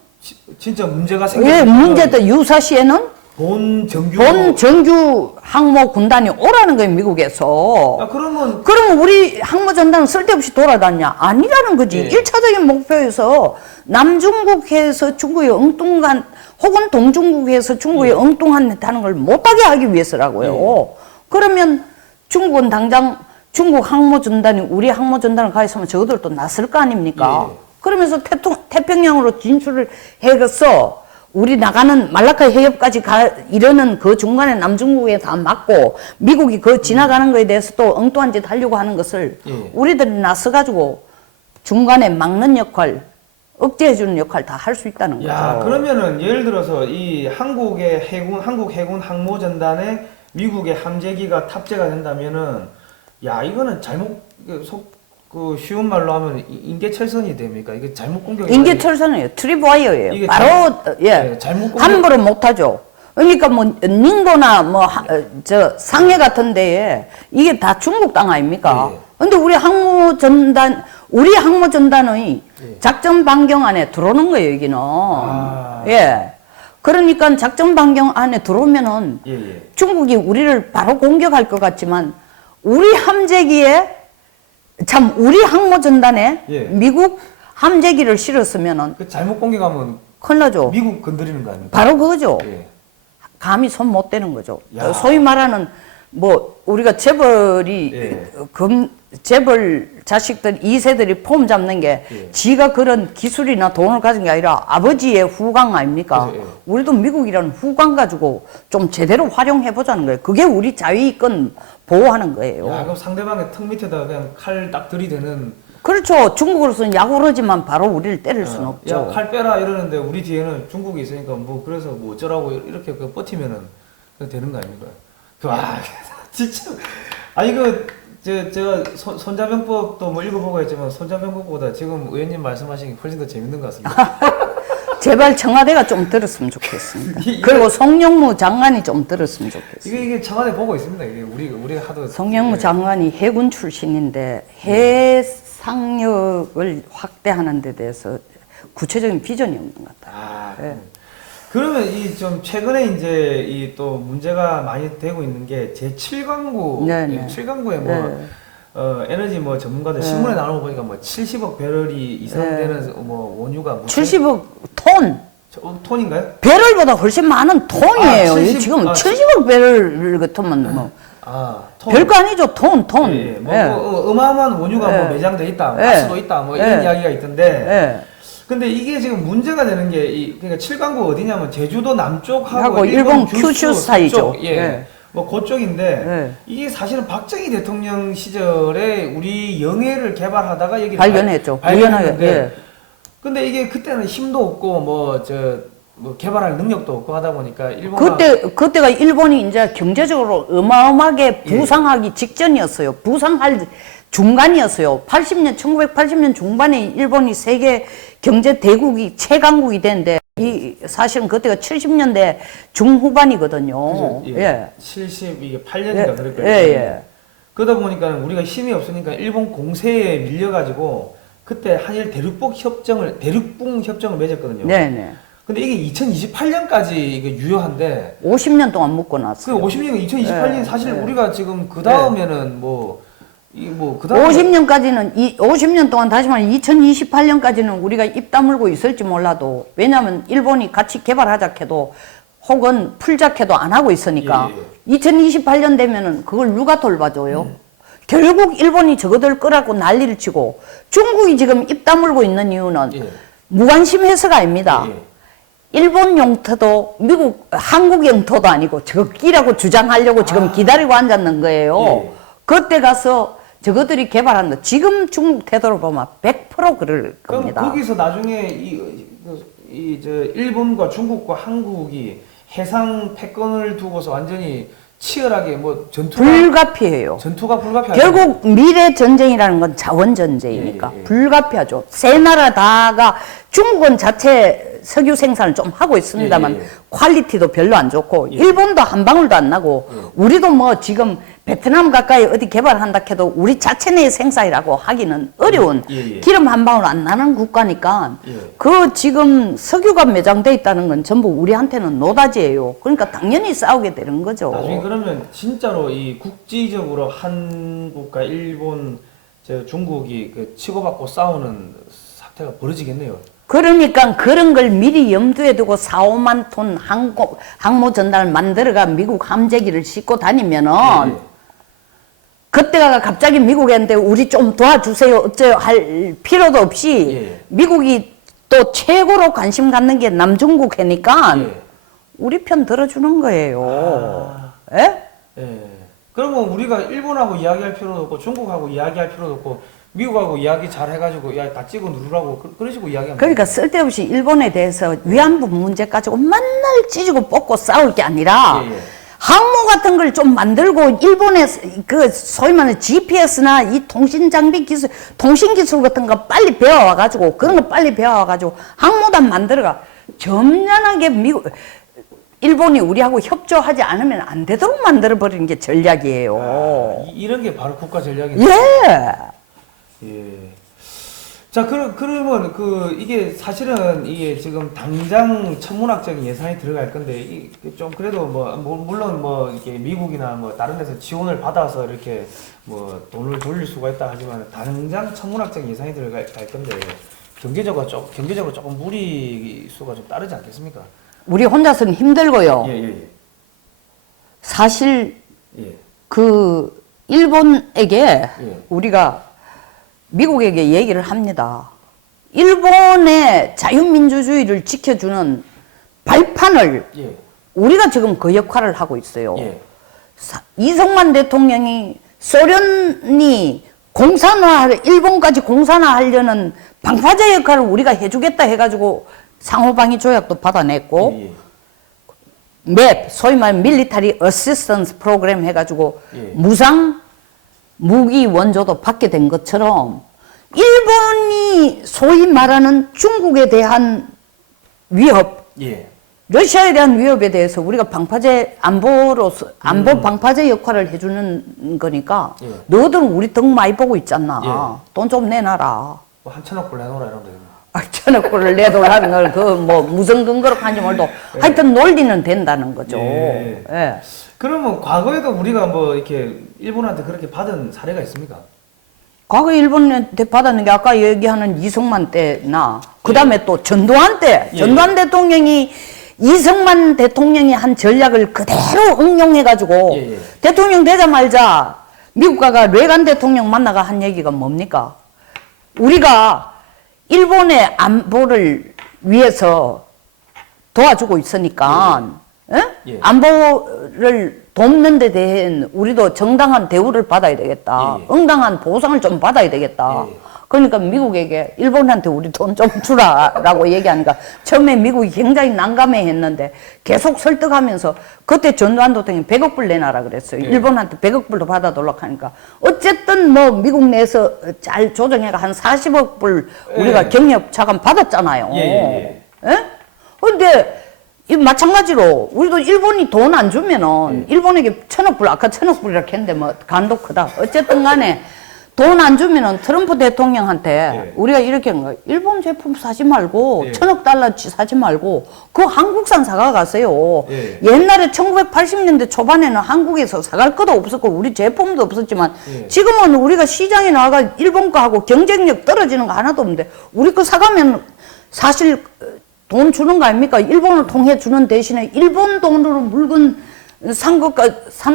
진짜 문제가 왜 생기면 문제도 유사시에는 본 정규 항모 군단이 오라는 거예요, 미국에서. 아, 그러면 우리 항모 전단은 쓸데없이 돌아다냐? 아니라는 거지. 예. 1차적인 목표에서 남중국해에서 중국의 엉뚱한 혹은 동중국해에서 중국의 엉뚱한 다는 걸 못하게 하기 위해서라고요. 그러면 중국은 당장 중국 항모 전단이 우리 항모 전단을 가있으면 저들도 낯설 거 아닙니까? 예. 그러면서 태평양으로 진출을 해서 우리 나가는 말라카 해협까지 이러는 그 중간에 남중국에 다 막고 미국이 그 지나가는 거에 대해서 또 엉뚱한 짓 하려고 하는 것을 예. 우리들이 나서가지고 중간에 막는 역할, 억제해주는 역할 다 할 수 있다는 거죠. 야, 그러면은 예를 들어서 이 한국 해군 항모전단에 미국의 함재기가 탑재가 된다면은 야, 이거는 쉬운 말로 하면 인계철선이 됩니까? 이게 잘못 공격이 인계철선이에요. 트립와이어예요. 이게 바로 잘못 공격 함부로 못하죠. 그러니까 뭐 닝도나 저 상해 같은 데에 이게 다 중국 땅 아닙니까? 예. 근데 우리 항모전단의 예. 작전 반경 안에 들어오는 거예요, 여기는. 아. 예. 그러니까 작전 반경 안에 들어오면은 예, 예. 중국이 우리를 바로 공격할 것 같지만 우리 함재기에 우리 항모전단에 예. 미국 함재기를 실었으면은 그 잘못 공격하면 큰일 나죠. 미국 건드리는 거 아닙니까? 바로 그거죠. 예. 감히 손 못 대는 거죠. 야. 소위 말하는 우리가 재벌이 예. 재벌 자식들 2세들이 폼 잡는 게 예. 지가 그런 기술이나 돈을 가진 게 아니라 아버지의 후광 아닙니까? 그래서, 예. 우리도 미국이라는 후광 가지고 좀 제대로 활용해 보자는 거예요. 그게 우리 자위권 보호하는 거예요. 야, 그럼 상대방의 턱 밑에다가 그냥 칼 딱 들이대는. 그렇죠. 중국으로서는 약오르지만 바로 우리를 때릴 수는 없죠. 야, 칼 빼라 이러는데 우리 뒤에는 중국이 있으니까 그래서 어쩌라고 이렇게 버티면은 되는 거 아닙니까? 진짜. 제가 손자병법도 뭐 읽어보고 했지만 손자병법보다 지금 의원님 말씀하신 게 훨씬 더 재밌는 것 같습니다. 제발 청와대가 좀 들었으면 좋겠습니다. 이게- 그리고 송영무 장관이 좀 들었으면 좋겠습니다. 이게 청와대 보고 있습니다. 이게 우리가 하도 송영무 예. 장관이 해군 출신인데 해상력을 확대하는 데 대해서 구체적인 비전이 없는 것 같아요. 아, 예. 그러면 이 좀 최근에 이제 이 또 문제가 많이 되고 있는 게 제7광구, 네네. 7광구에 네. 에너지 전문가들 신문에 나오는 거 보니까 70억 배럴이 이상 되는 원유가 70억 톤! 톤인가요? 배럴보다 훨씬 많은 톤이에요. 70 지금 아, 70억 배럴 같으면 아, 톤. 별거 아니죠. 톤. 예, 예. 뭐, 예. 어마어마한 원유가 예. 뭐 매장돼 있다, 예. 가스도 있다, 뭐 이런 예. 이야기가 있던데. 예. 근데 이게 지금 문제가 되는 게 그러니까 7강국 어디냐면 제주도 남쪽하고 하고 일본 규슈 큐슈 사이죠. 서쪽, 예. 예. 뭐 그쪽인데 예. 이게 사실은 박정희 대통령 시절에 우리 영해를 개발하다가 여기 발견했죠. 발견했는데 예. 근데 이게 그때는 힘도 없고 뭐 개발할 능력도 없고 하다 보니까 일본가 그때가 일본이 이제 경제적으로 어마어마하게 부상하기 직전이었어요. 부상할 중간이었어요. 1980년 중반에 일본이 세계 경제 대국이 최강국이 됐는데 이 사실은 그때가 70년대 중후반이거든요. 그죠? 예. 78년인가 그럴 거예요. 예. 그러다 보니까 우리가 힘이 없으니까 일본 공세에 밀려가지고 그때 한일 대륙봉 협정을 맺었거든요. 네네. 근데 이게 2028년까지 이게 유효한데 50년 동안 묶고 그 났어요. 50년 2028년 예, 사실 예. 우리가 지금 그 다음에는 그 다음에 50년 동안 다시 말해 2028년까지는 우리가 입 다물고 있을지 몰라도 왜냐하면 일본이 같이 개발하자 해도 혹은 풀자 해도 안 하고 있으니까 2028년 되면은 그걸 누가 돌봐줘요? 결국 일본이 저거들 끄라고 난리를 치고 중국이 지금 입 다물고 있는 이유는 무관심해서가 아닙니다. 일본 영토도 한국 영토도 아니고 저기라고 주장하려고 지금 기다리고 앉았는 거예요. 그때 가서 저거들이 개발한다. 지금 중국 태도를 보면 100% 그럴 겁니다. 그럼 거기서 나중에 일본과 중국과 한국이 해상 패권을 두고서 완전히 치열하게 뭐 불가피해요. 전투가 불가피하죠. 결국 미래 전쟁이라는 건 자원 전쟁이니까 불가피하죠. 세 나라 다가 중국은 자체 석유 생산을 좀 하고 있습니다만 퀄리티도 별로 안 좋고 일본도 한 방울도 안 나고 우리도 뭐 지금 베트남 가까이 어디 개발한다 해도 우리 자체 내 생산이라고 하기는 어려운 기름 한 방울 안 나는 국가니까 그 지금 석유가 매장돼 있다는 건 전부 우리한테는 노다지예요. 그러니까 당연히 싸우게 되는 거죠. 나중에 그러면 진짜로 이 국지적으로 한국과 일본, 중국이 그 치고받고 싸우는 사태가 벌어지겠네요. 그러니까 그런 걸 미리 염두에 두고 4, 5만 톤 항모 전단을 만들어가 미국 함재기를 싣고 다니면은 그때가 갑자기 미국한테 우리 좀 도와주세요 어째요 할 필요도 없이 미국이 또 최고로 관심 갖는 게 남중국 해니까 우리 편 들어주는 거예요. 예? 그러면 우리가 일본하고 이야기할 필요도 없고 중국하고 이야기할 필요도 없고 미국하고 이야기 잘 해가지고 야 다 찍어 누르라고 그런 식으로 이야기하면 그러니까 쓸데없이 일본에 대해서 위안부 문제 가지고 맨날 찢고 뽑고 싸울 게 아니라 항모 같은 걸 좀 만들고 일본에 그 소위 말하는 GPS나 이 통신 장비 기술, 통신 기술 같은 거 빨리 배워와 가지고 그런 거 빨리 배워와 가지고 항모단 만들어가 점잖하게 일본이 우리하고 협조하지 않으면 안 되도록 만들어 버리는 게 전략이에요. 이런 게 바로 국가 전략이네요. 자, 그러면 이게 사실은 이게 지금 당장 천문학적인 예산이 들어갈 건데 좀 그래도 물론 이렇게 미국이나 다른 데서 지원을 받아서 이렇게 돈을 돌릴 수가 있다 하지만 당장 천문학적인 예산이 들어갈 건데 경제적으로 조금 무리수가 좀 따르지 않겠습니까? 우리 혼자서는 힘들고요. 사실 그 일본에게 우리가 미국에게 얘기를 합니다. 일본의 자유민주주의를 지켜주는 발판을 우리가 지금 그 역할을 하고 있어요. 이승만 대통령이 소련이 일본까지 공산화하려는 방파제 역할을 우리가 해주겠다 해가지고 상호방위 조약도 받아냈고 소위 말하는 밀리터리 어시스턴스 프로그램 해가지고 무상 무기 원조도 받게 된 것처럼 일본이 소위 말하는 중국에 대한 위협, 러시아에 대한 위협에 대해서 우리가 방파제 안보 방파제 역할을 해주는 거니까 너희들은 우리 등 많이 보고 있잖아. 돈 좀 내놔라. 한 1,000억 불 내놓으라 이러면 되겠네. 1,000억 불을 내놓으라는 걸 무슨 근거로 하는지 몰라도 하여튼 논리는 된다는 거죠. 그러면 과거에도 우리가 이렇게 일본한테 그렇게 받은 사례가 있습니까? 과거 일본한테 받았는 게 아까 얘기하는 이승만 때나 그 다음에 또 전두환 때 전두환 대통령이 이승만 대통령이 한 전략을 그대로 응용해가지고 예, 예. 대통령 되자마자 미국 가가 레간 대통령 만나가 한 얘기가 뭡니까? 우리가 일본의 안보를 위해서 도와주고 있으니까 예. 안보를 돕는 데 대한 우리도 정당한 대우를 받아야 되겠다. 예, 예. 응당한 보상을 좀 받아야 되겠다. 예, 예. 그러니까 미국에게 일본한테 우리 돈 좀 주라라고 얘기하니까 처음에 미국이 굉장히 난감해 했는데 계속 설득하면서 그때 전두환 대통령이 100억 불 내놔라 그랬어요. 예. 일본한테 100억 불도 받아달라고 하니까 어쨌든 뭐 미국 내에서 잘 조정해가 한 40억 불 우리가 예. 경협 자금 받았잖아요. 예? 근데 이 마찬가지로 우리도 일본이 돈 안 주면은 일본에게 1000억 불 아까 1000억 불이라고 했는데 뭐 간도 크다. 어쨌든 간에 돈 안 주면은 트럼프 대통령한테 우리가 이렇게 한 거야. 일본 제품 사지 말고 1000억 달러치 사지 말고 그거 한국산 사가 가세요. 옛날에 1980년대 초반에는 한국에서 사갈 것도 없었고 우리 제품도 없었지만 지금은 우리가 시장에 나가 일본 거하고 경쟁력 떨어지는 거 하나도 없는데 우리 거 사가면 사실 돈 주는 거 아닙니까? 일본을 통해 주는 대신에 일본 돈으로 물건 산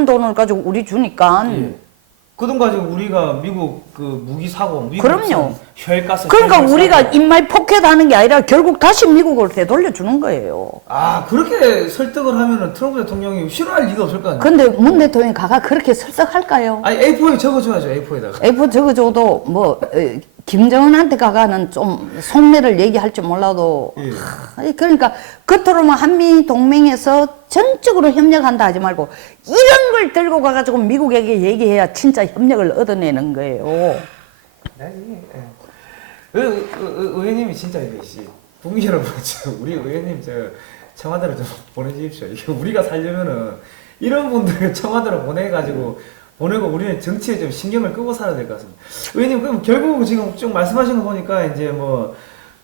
돈을 가지고 우리 주니까. 그 돈 가지고 우리가 미국 그 무기 사고 미국 그럼요. 헬가스 그러니까 헬가스 우리가 사고. 인마이 포켓 하는 게 아니라 결국 다시 미국으로 되돌려 주는 거예요. 아 그렇게 설득을 하면은 트럼프 대통령이 싫어할 리가 없을 거 아니에요. 근데 문 대통령이 가가 그렇게 설득할까요? 아니 A4에 적어줘야죠 A4에다가. F 적어줘도 뭐 김정은한테 가가는 좀 속내를 얘기할 줄 몰라도 그러니까 겉으로만 한미 동맹에서 전적으로 협력한다 하지 말고 이런 걸 들고 가가지고 미국에게 얘기해야 진짜 협력을 얻어내는 거예요. 의원님이 진짜 이게 국민 여러분 우리 의원님 청와대로 좀 보내주십시오. 이게 우리가 살려면은 이런 분들 청와대로 보내가지고 보내고 우리는 정치에 좀 신경을 끄고 살아야 될 것 같습니다. 의원님 그럼 결국 지금 쭉 말씀하신 거 보니까 이제 뭐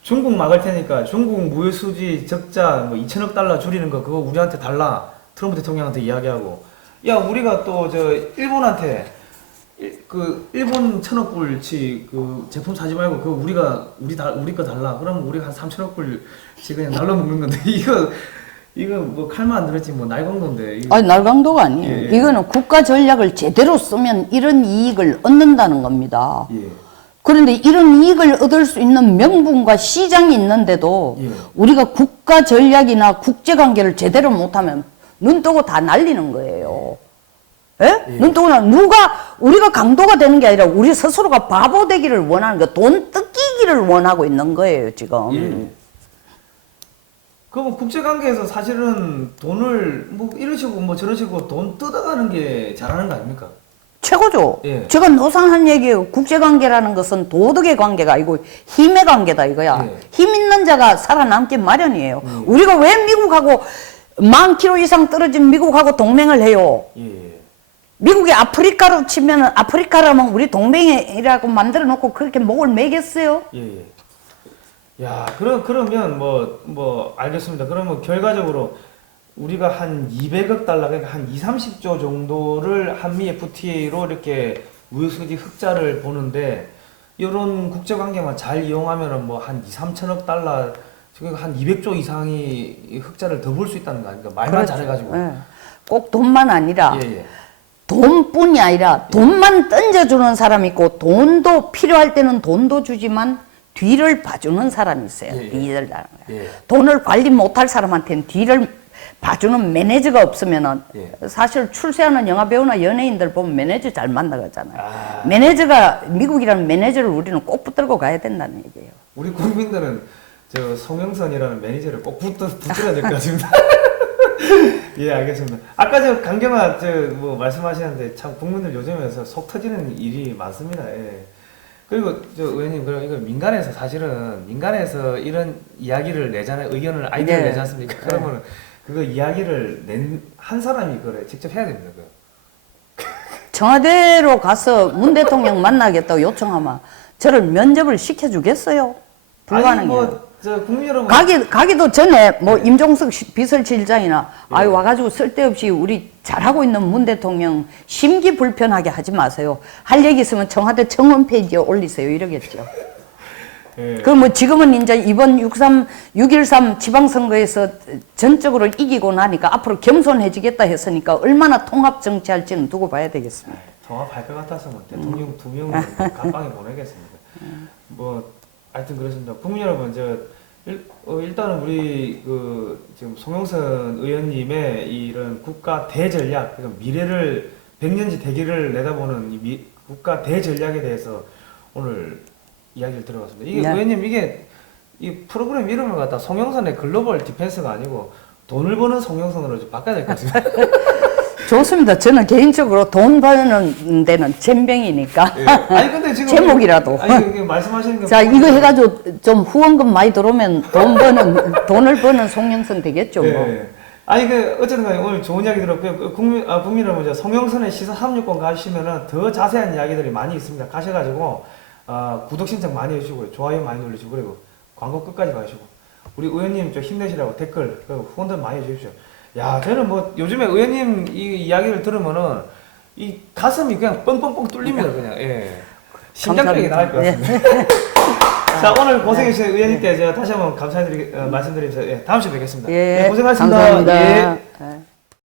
중국 막을 테니까 중국 무역 수지 적자 뭐 2천억 달러 줄이는 거 그거 우리한테 달라 트럼프 대통령한테 이야기하고 야 우리가 또 일본한테 그 일본 1000억 불치 그 제품 사지 말고 그거 우리 거 달라 그러면 우리가 한 3000억 불치 그냥 날로 먹는 건데 이거 뭐 칼만 안 들었지 뭐 날강도인데. 아니 날강도가 아니에요. 이거는 국가 전략을 제대로 쓰면 이런 이익을 얻는다는 겁니다. 그런데 이런 이익을 얻을 수 있는 명분과 시장이 있는데도 우리가 국가 전략이나 국제 관계를 제대로 못하면 눈 뜨고 다 날리는 거예요. 눈 뜨고 누가 우리가 강도가 되는 게 아니라 우리 스스로가 바보 되기를 원하는 거, 돈 뜯기기를 원하고 있는 거예요 지금. 그럼 국제관계에서 사실은 돈을 뭐 이런 식으로 뭐 저런 식으로 돈 뜯어가는 게 잘하는 거 아닙니까? 최고죠. 제가 노상 한 얘기예요. 국제관계라는 것은 도덕의 관계가 아니고 힘의 관계다 이거야. 힘 있는 자가 살아남기 마련이에요. 우리가 왜 미국하고 10,000km 이상 떨어진 미국하고 동맹을 해요? 미국이 아프리카로 치면은 아프리카라면 우리 동맹이라고 만들어 놓고 그렇게 목을 매겠어요? 야, 그러면 뭐 알겠습니다. 그러면 결과적으로 우리가 한 200억 달러, 그러니까 한 30조 정도를 한미 FTA로 이렇게 무역수지 흑자를 보는데 이런 국제관계만 잘 이용하면은 뭐 한 2-3천억 달러, 지금 한 200조 이상이 흑자를 더 볼 수 있다는 거 아닙니까? 말만 잘해가지고. 꼭 돈만 아니라 돈뿐이 아니라 돈만 던져주는 사람이 있고 돈도 필요할 때는 돈도 주지만 뒤를 봐주는 사람이 있어요. 돈을 관리 못할 사람한테는 뒤를 봐주는 매니저가 없으면은 사실 출세하는 영화배우나 연예인들 보면 매니저 잘 만나가잖아요. 매니저가 미국이라는 매니저를 우리는 꼭 붙들고 가야 된다는 얘기예요. 우리 국민들은 송영선이라는 매니저를 꼭 붙들어야 될 것 같습니다. 예, 알겠습니다. 아까 강경화 뭐 말씀하시는데 참 국민들 요즘에서 속 터지는 일이 많습니다. 그리고 의원님 이거 민간에서 이런 이야기를 내잖아요. 의견을 아이디어를 내지 않습니까? 그러면 그거 이야기를 낸 한 사람이 그걸 직접 해야 됩니다. 청와대로 가서 문 대통령 만나겠다고 요청하면 저를 면접을 시켜주겠어요? 불가능해요. 국민 여러분 가기도 전에 뭐 임종석 비서실장이나 와가지고 쓸데없이 우리 잘하고 있는 문 대통령 심기 불편하게 하지 마세요. 할 얘기 있으면 청와대 청원 페이지에 올리세요. 이러겠죠. 예. 그 뭐 지금은 이제 이번 6.13 지방선거에서 전적으로 이기고 나니까 앞으로 겸손해지겠다 했으니까 얼마나 통합 정치할지는 두고 봐야 되겠습니다. 통합할 것 같아서는 대통령 2명을 각방에 보내겠습니다. 뭐 하여튼 그렇습니다. 국민 여러분, 일단은 우리 그 지금 송영선 의원님의 이런 국가 대전략, 그러니까 미래를 100년지 대기를 내다보는 이 국가 대전략에 대해서 오늘 이야기를 들어봤습니다. 이게 네. 의원님, 이게 이 프로그램 이름을 갖다 송영선의 글로벌 디펜스가 아니고 돈을 버는 송영선으로 좀 바꿔야 될 것 같습니다. 좋습니다. 저는 개인적으로 돈 버는 데는 젬병이니까. 예. 아니 근데 지금 제목이라도. 아니 이게 말씀하시는 게 자, 이거 해가지고 좀 후원금 많이 들어오면 돈을 버는 송영선 되겠죠, 뭐. 예. 아니 어쨌든 간에 오늘 좋은 이야기 들었고요. 국민 여러분, 이제 송영선의 시사 360 가시면은 더 자세한 이야기들이 많이 있습니다. 가셔가지고 구독 신청 많이 해주시고요, 좋아요 많이 눌러주시고, 그리고 광고 끝까지 봐주시고, 우리 의원님 좀 힘내시라고 댓글 그리고 후원들 많이 해주십시오. 야, 저는 뭐 요즘에 의원님 이 이야기를 들으면은 이 가슴이 그냥 뻥뻥뻥 뚫립니다, 그냥. 예. 심장병이 나을 것 같습니다. 자, 오늘 고생해주신 의원님께 제가 다시 한번 말씀드리면서 다음 주에 뵙겠습니다. 예, 고생하셨습니다. 감사합니다. 예. 예.